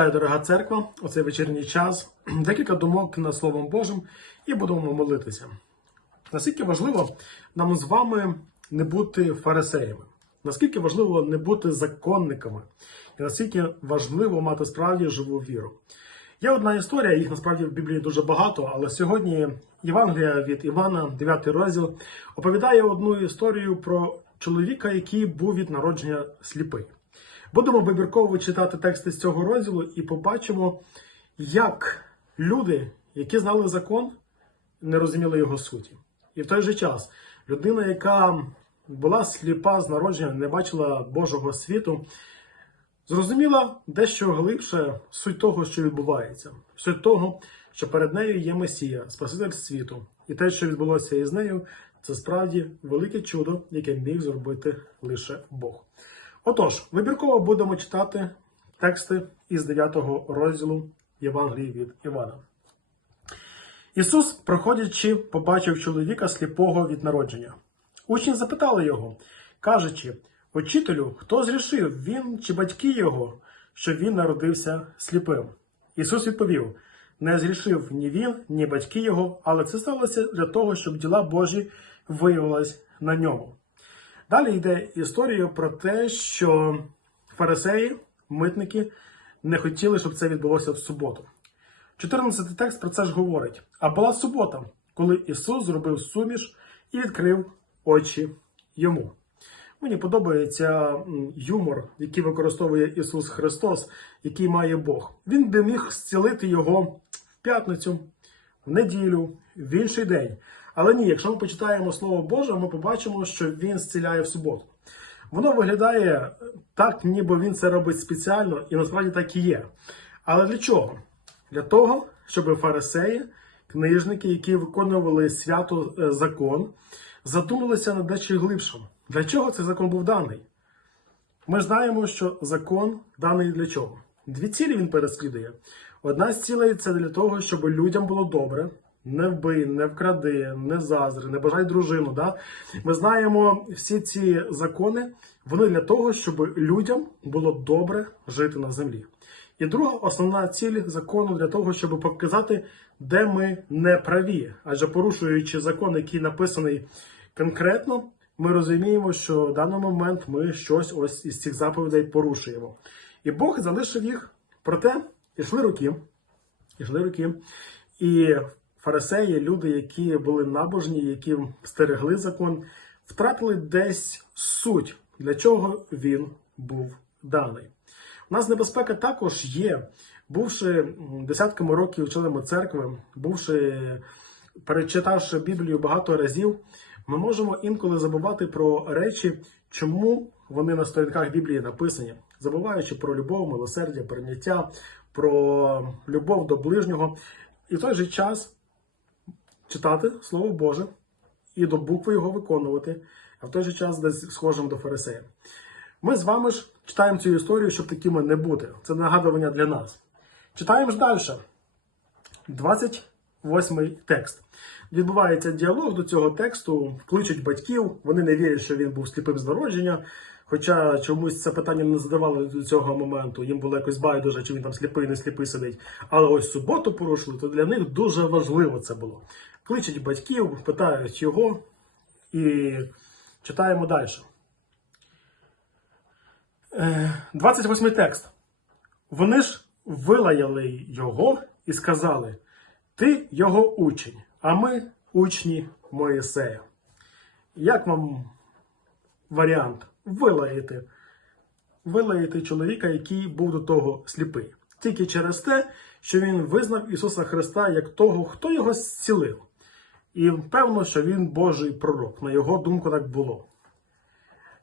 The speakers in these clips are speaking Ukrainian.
Вітаю, дорога церква! У цей вечірній час декілька думок над Словом Божим і будемо молитися. Наскільки важливо нам з вами не бути фарисеями? Наскільки важливо не бути законниками? І наскільки важливо мати справді живу віру? Є одна історія, їх насправді в Біблії дуже багато, але сьогодні Євангелія від Івана, 9 розділ, оповідає одну історію про чоловіка, який був від народження сліпий. Будемо вибірково читати тексти з цього розділу і побачимо, як люди, які знали закон, не розуміли його суті. І в той же час людина, яка була сліпа з народження, не бачила Божого світу, зрозуміла дещо глибше суть того, що відбувається, суть того, що перед нею є Месія, Спаситель світу, і те, що відбулося із нею, це справді велике чудо, яке міг зробити лише Бог. Отож, вибірково будемо читати тексти із 9 розділу Євангелії від Івана. Ісус, проходячи, побачив чоловіка сліпого від народження. Учні запитали його, кажучи: Учителю, хто зрішив, він чи батьки його, що він народився сліпим? Ісус відповів: Не зрішив ні він, ні батьки його, але це сталося для того, щоб діла Божі виявились на ньому. Далі йде історія про те, що фарисеї, митники не хотіли, щоб це відбулося в суботу. 14 текст про це ж говорить. А була субота, коли Ісус зробив суміш і відкрив очі йому. Мені подобається юмор, який використовує Ісус Христос, який має Бог. Він би міг зцілити його в п'ятницю, в неділю, в інший день. Але ні, якщо ми почитаємо Слово Боже, ми побачимо, що Він зціляє в суботу. Воно виглядає так, ніби він це робить спеціально, і насправді так і є. Але для чого? Для того, щоб фарисеї, книжники, які виконували свято е, закон, задумалися над дещо глибшим. Для чого цей закон був даний? Ми знаємо, що закон даний для чого? Дві цілі він переслідує. Одна з цілей це для того, щоб людям було добре. Не вбий, не вкради, не зазри, не бажай дружину. Да? Ми знаємо всі ці закони, вони для того, щоб людям було добре жити на землі. І друга основна ціль закону для того, щоб показати, де ми не праві. Адже порушуючи закон, який написаний конкретно, ми розуміємо, що в даний момент ми щось ось із цих заповідей порушуємо. І Бог залишив їх, проте ішли роки, ішли роки, і фарисеї, люди, які були набожні, які стерегли закон, втратили десь суть, для чого він був даний. У нас небезпека також є, бувши десятками років членами церкви, бувши, перечитавши Біблію багато разів, ми можемо інколи забувати про речі, чому вони на сторінках Біблії написані, забуваючи про любов, милосердя, прийняття, про любов до ближнього, і в той же час читати Слово Боже і до букви його виконувати, а в той же час десь схожим до фарисея. Ми з вами ж читаємо цю історію, щоб такими не бути. Це нагадування для нас. Читаємо ж далі. 28 текст. Відбувається діалог до цього тексту, кличуть батьків, вони не вірять, що він був сліпим з народження. Хоча чомусь це питання не задавали до цього моменту. Їм було якось байдуже, чи він там сліпий, не сліпий сидить. Але ось суботу порушили, то для них дуже важливо це було. Кличуть батьків, питають його і читаємо далі. Е, 28 текст. Вони ж вилаяли його і сказали: Ти його учень, а ми учні Моїсея. Як вам варіант? Вилаяти. Вилаяти чоловіка, який був до того сліпий. Тільки через те, що він визнав Ісуса Христа як того, хто його зцілив. І певно, що він Божий пророк. На його думку так було.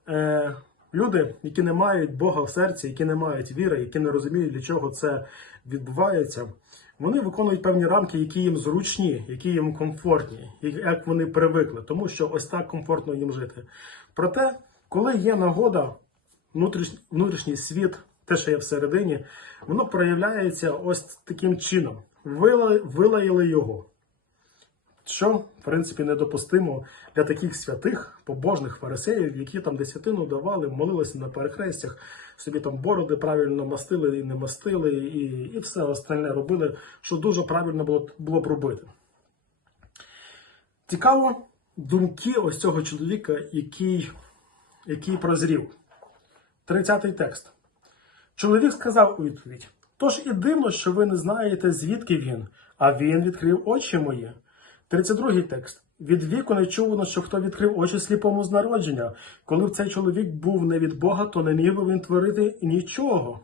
Е, люди, які не мають Бога в серці, які не мають віри, які не розуміють, для чого це відбувається, вони виконують певні рамки, які їм зручні, які їм комфортні, як вони привикли, тому що ось так комфортно їм жити. Проте, коли є нагода, внутрішній, внутрішній світ, те, що є всередині, воно проявляється ось таким чином. Вила- Вилаяли його. Що, в принципі, недопустимо для таких святих, побожних фарисеїв, які там десятину давали, молилися на перехрестях, собі там бороди правильно мастили і не мастили, і, і все остальне робили, що дуже правильно було, було б робити. Цікаво думки ось цього чоловіка, який, який прозрів. 30-й текст. Чоловік сказав у відповідь: Тож і дивно, що ви не знаєте, звідки він, а він відкрив очі мої. 32 текст. Від віку не чувано, що хто відкрив очі сліпому з народження. Коли б цей чоловік був не від Бога, то не міг би він творити нічого.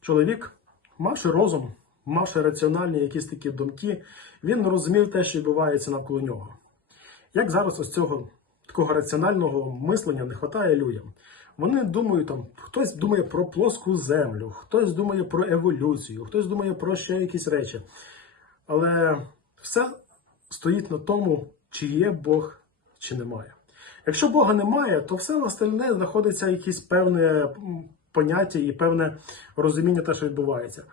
Чоловік, мавши розум, мавши раціональні якісь такі думки, він розумів те, що відбувається навколо нього. Як зараз ось цього такого раціонального мислення не вистачає людям. Вони думають там, хтось думає про плоску землю, хтось думає про еволюцію, хтось думає про ще якісь речі. Але все стоїть на тому, чи є Бог, чи немає. Якщо Бога немає, то все остальне знаходиться якесь певне поняття і певне розуміння те, що відбувається.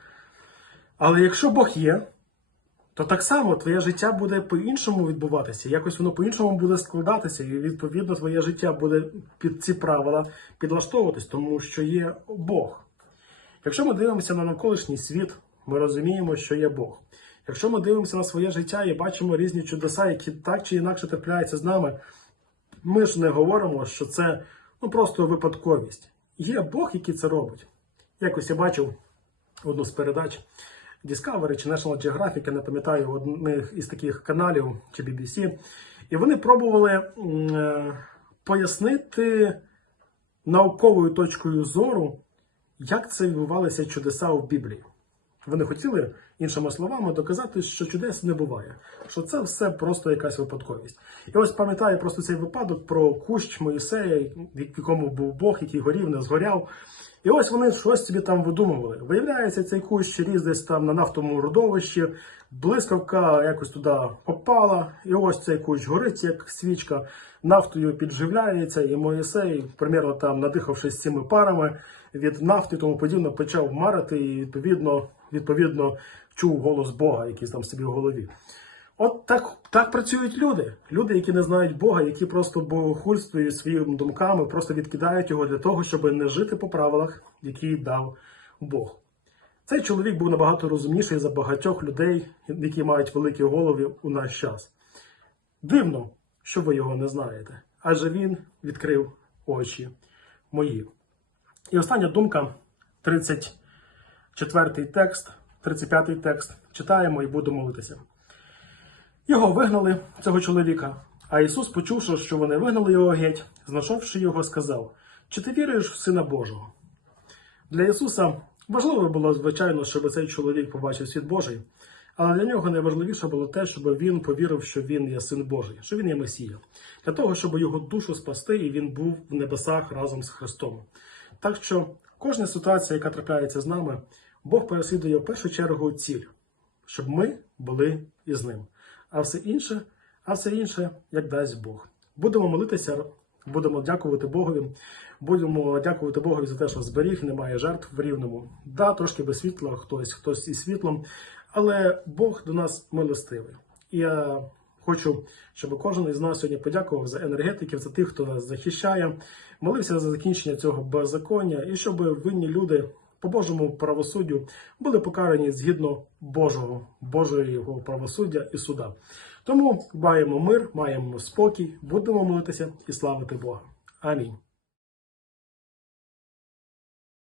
Але якщо Бог є, то так само твоє життя буде по-іншому відбуватися, якось воно по-іншому буде складатися, і відповідно твоє життя буде під ці правила підлаштовуватись, тому що є Бог. Якщо ми дивимося на навколишній світ, ми розуміємо, що є Бог. Якщо ми дивимося на своє життя і бачимо різні чудеса, які так чи інакше трапляються з нами, ми ж не говоримо, що це ну, просто випадковість. Є Бог, який це робить. Якось я бачив одну з передач Discovery чи National Geographic, я не пам'ятаю, одних із таких каналів чи BBC, і вони пробували е, пояснити науковою точкою зору, як це відбувалися чудеса в Біблії. Вони хотіли, іншими словами, доказати, що чудес не буває, що це все просто якась випадковість. І ось пам'ятаю просто цей випадок про кущ Моїсея, в якому був Бог, який горів, не згоряв. І ось вони щось собі там видумували. Виявляється, цей кущ ріс десь там на нафтовому родовищі, блискавка якось туди попала, і ось цей кущ горить, як свічка, нафтою підживляється, і Моїсей, примерно там надихавшись цими парами від нафти, тому подібне, почав марити і відповідно, відповідно чув голос Бога, який там собі в голові. От так, так працюють люди. Люди, які не знають Бога, які просто богохульствують своїми думками, просто відкидають його для того, щоб не жити по правилах, які дав Бог. Цей чоловік був набагато розумніший за багатьох людей, які мають великі голови у наш час. Дивно, що ви його не знаєте, адже він відкрив очі мої. І остання думка, 34 текст, 35 текст. Читаємо і будемо молитися. Його вигнали, цього чоловіка. А Ісус, почувши, що вони вигнали його геть, знайшовши його, сказав: Чи ти віруєш в Сина Божого? Для Ісуса важливо було, звичайно, щоб цей чоловік побачив світ Божий, але для нього найважливіше було те, щоб він повірив, що він є син Божий, що він є Месія, для того, щоб його душу спасти, і він був в небесах разом з Христом. Так що кожна ситуація, яка трапляється з нами, Бог переслідує в першу чергу ціль, щоб ми були із ним. А все інше, а все інше, як дасть Бог. Будемо молитися, будемо дякувати Богові. Будемо дякувати Богові за те, що зберіг, немає жертв в рівному. Да, трошки без світла, хтось, хтось із світлом, але Бог до нас милостивий. І я хочу, щоб кожен із нас сьогодні подякував за енергетиків, за тих, хто нас захищає, молився за закінчення цього беззаконня, і щоб винні люди по Божому правосуддю були покарані згідно Божого, Божого його правосуддя і суда. Тому маємо мир, маємо спокій, будемо молитися і славити Бога. Амінь.